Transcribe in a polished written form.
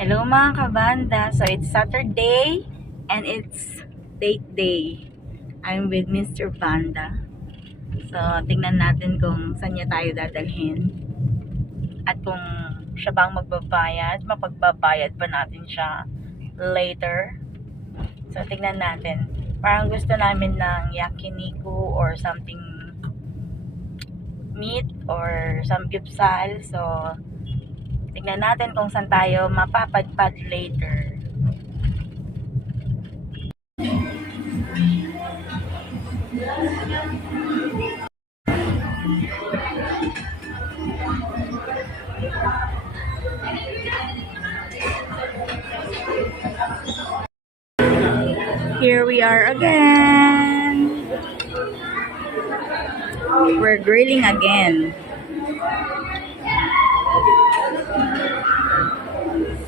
Hello mga kabanda. So it's Saturday and it's date day. I'm with Mr. Banda. So tingnan natin kung saan niya tayo dadalhin. At kung siya bang magbabayad, mapagbabayad pa natin siya later. So tingnan natin. Parang gusto namin ng yakiniku or something meat or some gipsal. So tingnan natin kung saan tayo mapapadpad later. Here we are again. We're grilling again.